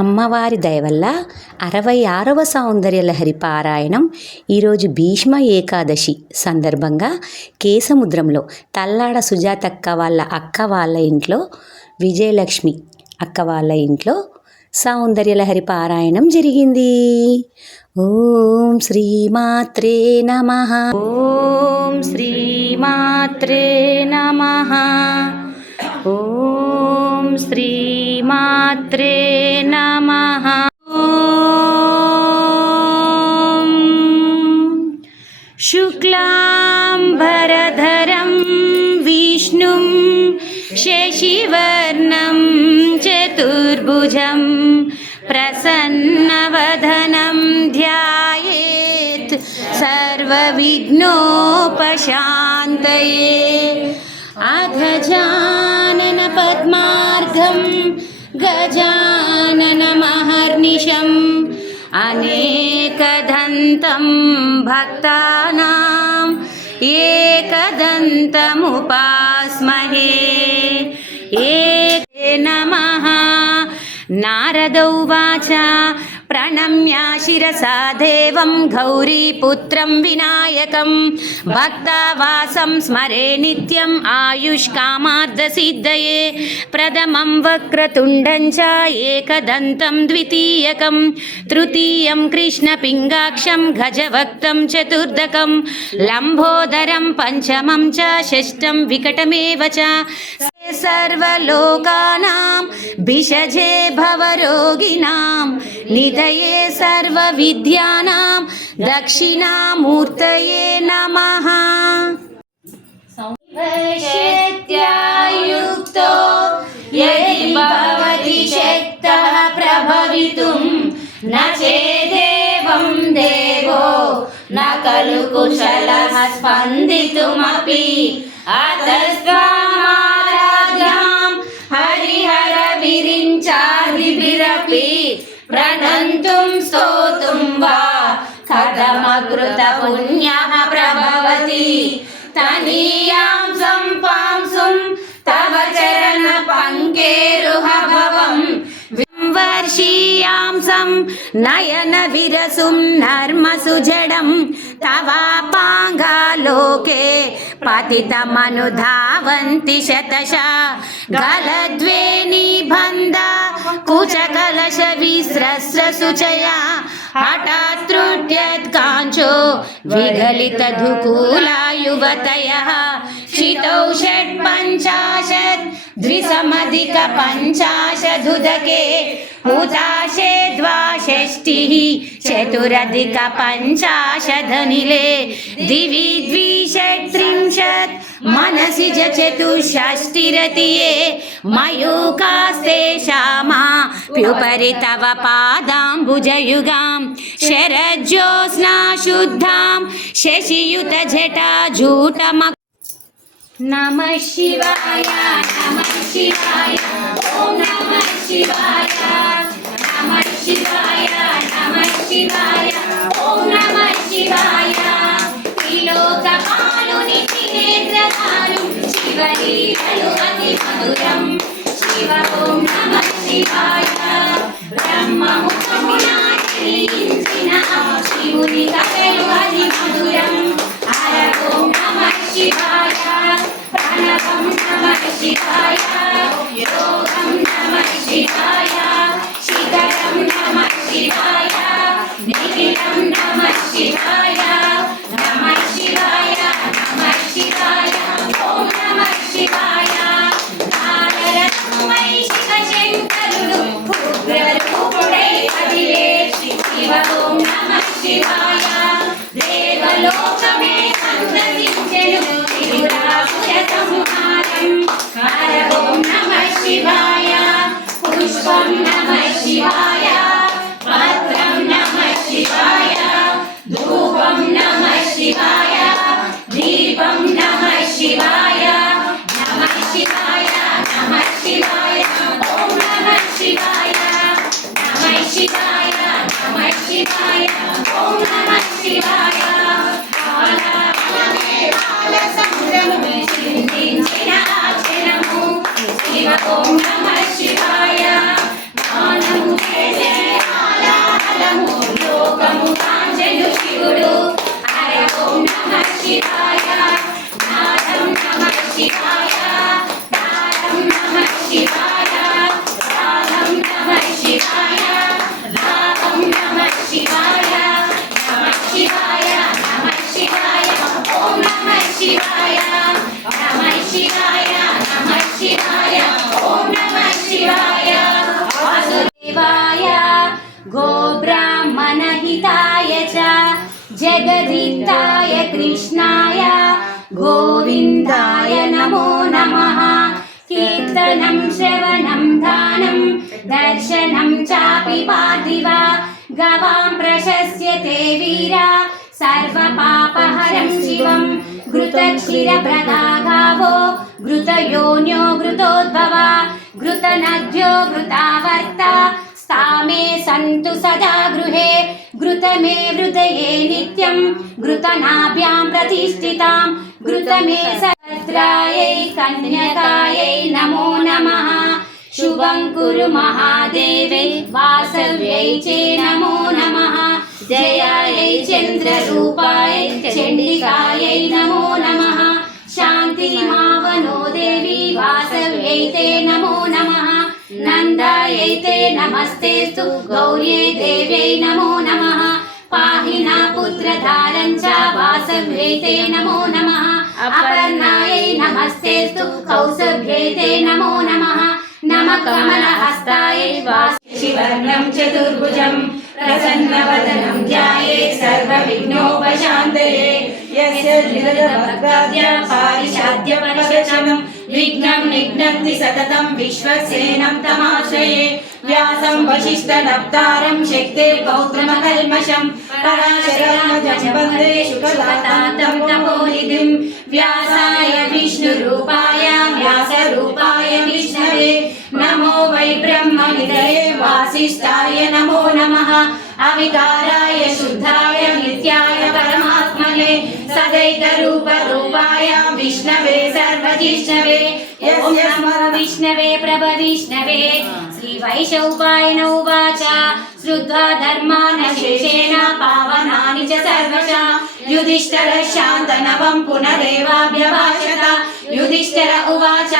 అమ్మవారి దయ వల్ల అరవై ఆరవ సౌందర్యలహరి పారాయణం ఈరోజు భీష్మ ఏకాదశి సందర్భంగా కేసముద్రంలో తల్లాడ సుజాతక్క వాళ్ళ అక్క వాళ్ళ ఇంట్లో విజయలక్ష్మి అక్క వాళ్ళ ఇంట్లో సౌందర్యలహరి పారాయణం జరిగింది. ఓం శ్రీమాత్రే నమ. ఓం శ్రీమాత్రే నమ. ఓం ॐ श्रीमात्रे नमः। शुक्लाम्बरधरं विष्णुं शशिवर्णं चतुर्भुजं प्रसन्नवदनं ध्यायेत् सर्वविघ्नोपशान्तये। अध जाननपद्मा सार्धं गजाननमहर्निशम् अनेकदन्तं भक्तानाम् एकदन्तमुपास्महे ए नमः नारदौवाच प्रणम्या शिरसा देवं गौरीपुत्रं विनायकं भक्तावासं स्मरे नित्यम् आयुष्कामार्धसिद्धये प्रथमं वक्रतुण्डं च एकदन्तं द्वितीयकं तृतीयं कृष्णपिङ्गाक्षं गजवक्तं चतुर्दकं लम्बोदरं पञ्चमं च षष्ठं विकटमेव च सर्वलोकानां भिषजे भवरोगिणां निधये सर्वविद्यानां दक्षिणामूर्तये नमः पश्यत्यायुक्तो यदि भवति शक्तः प्रभवितुं न चेदेवं देवो न खलु कुशलः स्पन्दितुमपि హరిహర విరించాదిభిరపి ప్రణంతుం స్తోతుం వా. కథమకృత పుణ్య ప్రభ. वर्षीयांसं नयनविरसुं नर्मसुजडं तवापाङ्गालोके पतितमनुधावन्ति शतशा। गलद्वे निबन्ध कुचकलशविस्रस्रसुचया हठात् त्रुट्यत्काञ्चो विगलितधुकूला युवतयः क्षितौ षट्पञ्चाशत् द्विसमधिकपञ्चाशदुदके हुताशे द्वाषष्टिः चतुरधिकपञ्चाशदनिले दिवि द्विषट्त्रिंशत् मनसि च चतुष्षष्टिरतिये मयूकास्तेषामाप्युपरि तव पादाम्बुजयुगां शरज्योत्स्ना शुद्धां शशियुतजटाजूटम नमः నమ శివాయ నమ శివాయ ఓం నమ శివాయ నమ శివాయ నమ శివాయ ఓం నమ శివాయ. ఈ లోక పాలునికి నేత్రధారు శివలీలలు అతి మధురం. శివ ఓం నమ శివాయ బ్రహ్మముఖమునాయ శివాయ నిఖిలం నమ శివాయ శివ ఓం నమః శివాయ దేవలోకమే సంతసించెను త్రిపురాసుర సంహారం హర ఓం నమః శివాయ పుష్పం నమః శివాయ. गोब्राह्मणहिताय च। जगदित्ताय कृष्णाय। गोविन्दाय नमो नमः। कीर्तनं, श्रवणं, दानं, दर्शनं चापि पार्थिव। गवां प्रशस्यते वीरा। सर्वपापहरं शिवं। घृतक्षीरप्रदा गावो घृतयोन्यो घृतोद्भवा। घृतनद्यो घृतावर्ता। स्थामे सन्तु सदा। घृतमे हृदये नित्यं घृतनाभ्यां प्रतिष्ठितां घृतमे सहस्रायै कन्यकायै नमो नमः शुभं कुरु महादेवे वासव्यै चे नमो नमः जयायै चन्द्ररूपायै चण्डिकायै नमो नमः शान्तिमावनो देवी वासव्यै ते नमो नमः नन्दायै ते नमस्तेस्तु गौर्यै देव्यै नमो नमः पाहि न पुत्रधारं च वासव्यै ते नमो नमः अपर्णायै नमस्तेस्तु कौसभ्यै ते नमो नमः नमः कमलहस्तायै वासिवर्णं चतुर्भुजं प्रसन्नवदनं ध्याये सर्वविघ्नोपशान्तये यस्य निरतभद्राद्य पारिषाद्यपरिशनं विघ्नं निघ्नन्ति सततं विश्वसेनं तमाश्रये। व्यासं वसिष्ठनप्तारं शक्ते पौत्रमकल्मषं पराशरामजं वंदे शुकलातान्तं तपोनिधिं। व्यासाय विष्णुरूपाय, व्यासरूपाय विष्णवे। नमो वै ब्रह्मनिधये वासिष्ठाय नमो नमः। अविकाराय, शुद्धाय, नित्याय परमात्मने। सदैकरूपरूपाय विष्णवे सर्वजिष्णवे ॐ नमो विष्णवे प्रभ विष्णवे श्रीवैशौपायन उवाच श्रुत्वा धर्मान् शेषेण पावनानि च सर्वशा. युधिष्ठिरः शान्तनवं पुनरेवाभ्यभाषत. युधिष्ठिर उवाच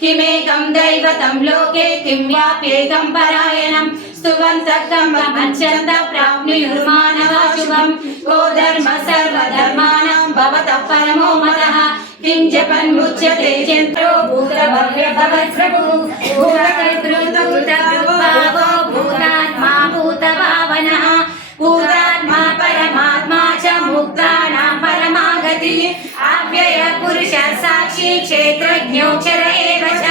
किमेकं दैवतं लोके किं व्याप्येकं परायणं. स्तुवन्तः प्राप्नुयुर्मानवा शुभं को धर्म मतः किं जपन्मुच्यते चन्द्रो भूतभव्यभवत्प्रभु भूतकर्तृभूतभावो भूतात्मा भूतभावनः। भूतात्मा परमात्मा च मुक्तानां परमागति। अव्यय पुरुष साक्षी क्षेत्रज्ञोक्षर एव च।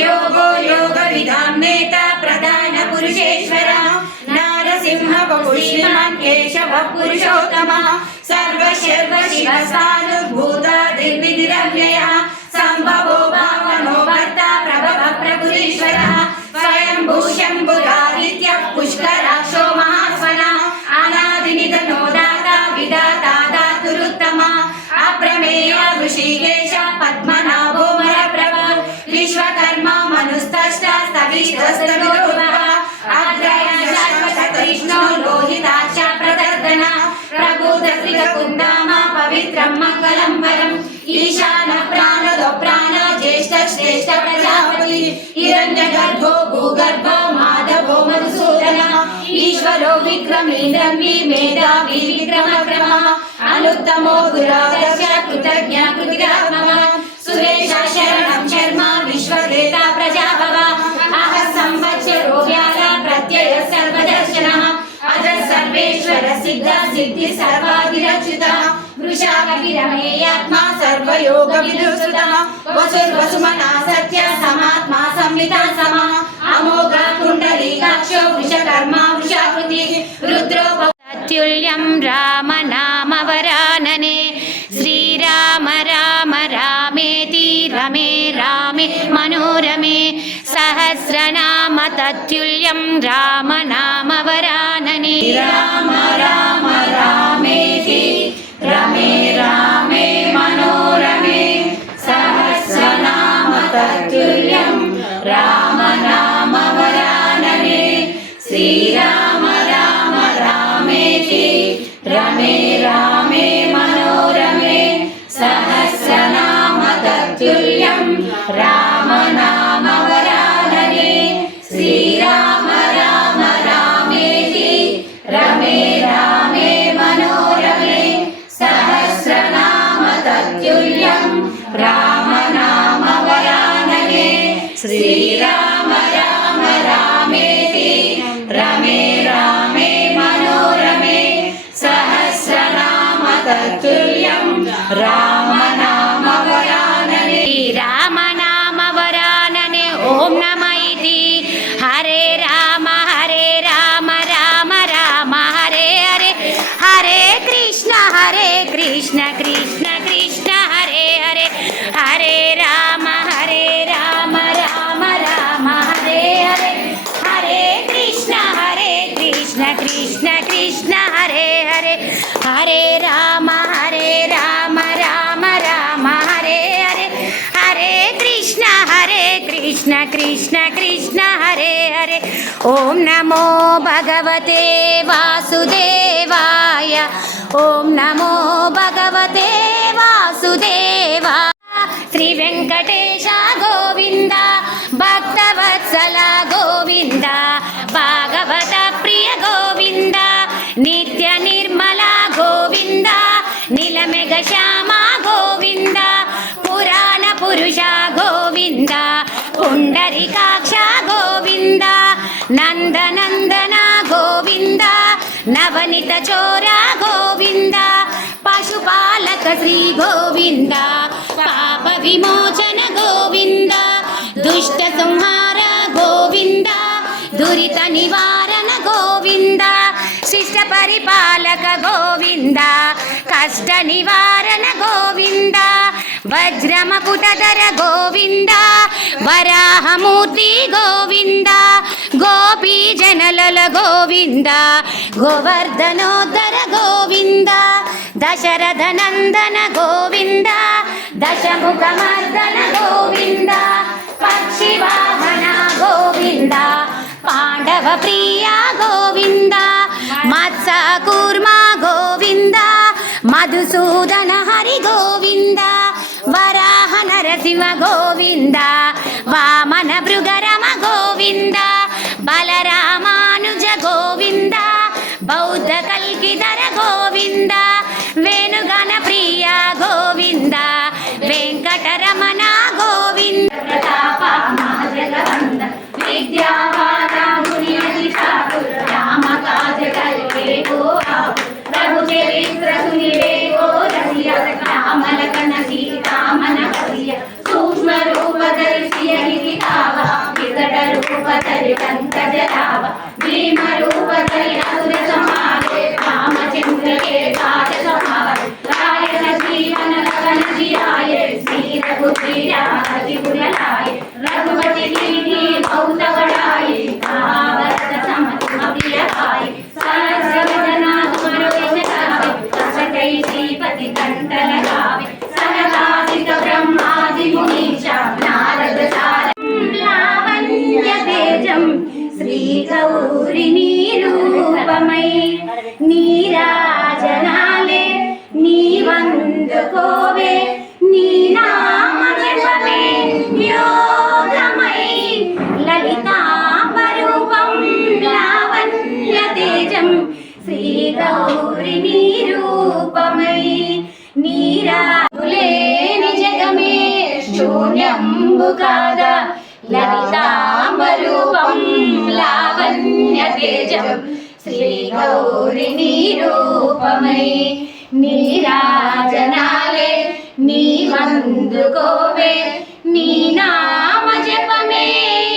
योगो योगविदां नेता नारसिंह पुष्यमान् केशवः पुरुषोत्तमः सर्वशर्व शिवसानुभूता दिग्विधिरव्ययः सम्भवो भावनो भर्ता प्रभव प्रभुरीश्वरः स्वयम्भू शम्भुरादित्यः पुष्कराक्षो महास्वनः अनादिनिधनो दाता विधाता दातुरुत्तमः अप्रमेय ऋषिकेश पद्मनाभो బ్రహ్మంగళం పరం ఈశాన ప్రాణద ప్రాణ జ్యేష్ఠ శ్రేష్ఠ ప్రజాపతి హిరణ్య గర్భో భూగర్భ మాధవో మధుసూదన ఈశ్వరో విక్రమీ రమ్మి మేధావి విక్రమ క్రమ అనుత్తమో దురాదర్శ కృతజ్ఞ కృతిగా నమ శరణం శర్మ ప్రజాభవ అహ ప్రత్యయ సర్వదర్శన సర్వేశ్వర సిద్ధ సిద్ధి సర్వాధిరక్షిత వృషాకవిరమేయాత్మా సర్వయోగ విదుసుతమ వసుర్వసుమనా సత్య సమాత్మా సంవితా సమ అమోఘ కుండలీకాక్షో శ్రీరామ రామ రామేతి రమే రామే మనోరమే సహస్రనామ తత్యుల్యం రామ నామవరాననే రామ రామ तुल्यं रामनामवराधने। श्रीराम राम रामेति रमे रामे मनोरमे। सहस्रनाम तत्तुल्यं रामनामवराधने। श्रीराम राम रामे रमे रामे मनोरमे। सहस्र राम राम హరే రామ హరే రామ రామ రామ హరే హరే. హరే కృష్ణ హరే కృష్ణ కృష్ణ కృష్ణ హరే హరే. ఓం నమో భగవతే వాసుదేవాయ. ఓం నమో భగవతే వాసుదేవా. శ్రీ వెంకటేశ గోవింద భక్తవత్సల గోవింద భాగవత ప్రియ గోవింద నిత్య నిర్మల నవనిత చోరా గోవింద పశుపాలక శ్రీ గోవింద పాప విమోచన గోవింద దుష్ట సంహార గోవింద దురిత నివారణ పరిపాలక గోవింద కష్ట నివారణ గోవింద వజ్రమకుటధర గోవింద వరాహమూర్తి గోవింద గోపీ జనలల గోవింద గోవర్ధనోద్ధర గోవింద దశరథ నందన గోవింద దశముఖమర్దన గోవింద పక్షి వాహన గోవింద పాండవ ప్రియా గోవిందా. మత్స కూర్మ గోవింద మధుసూదన హరి గోవింద వరాహ నరసింహ గోవిందా. నీవందుకోవే నీ నామ జపమే యోగమై లలితాపరూపం లావణ్య తేజం శ్రీ గౌరి రూపమై నీరాలేని జగమే శూన్యంబు లలితాంబరూపం లావణ్య తేజం శ్రీ గౌరి రూపమై నీరాజనాలే నీవందుకోవే నీ నామ జపమే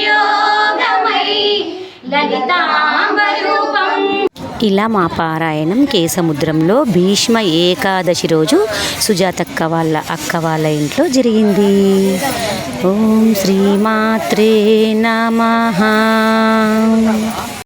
యోగమై లలితాంబరూపం ఇలా మా పారాయణం కేసముద్రంలో భీష్మ ఏకాదశి రోజు సుజాతక్క వాళ్ళ అక్క వాళ్ళ ఇంట్లో జరిగింది. ఓం శ్రీమాత్రే నమ.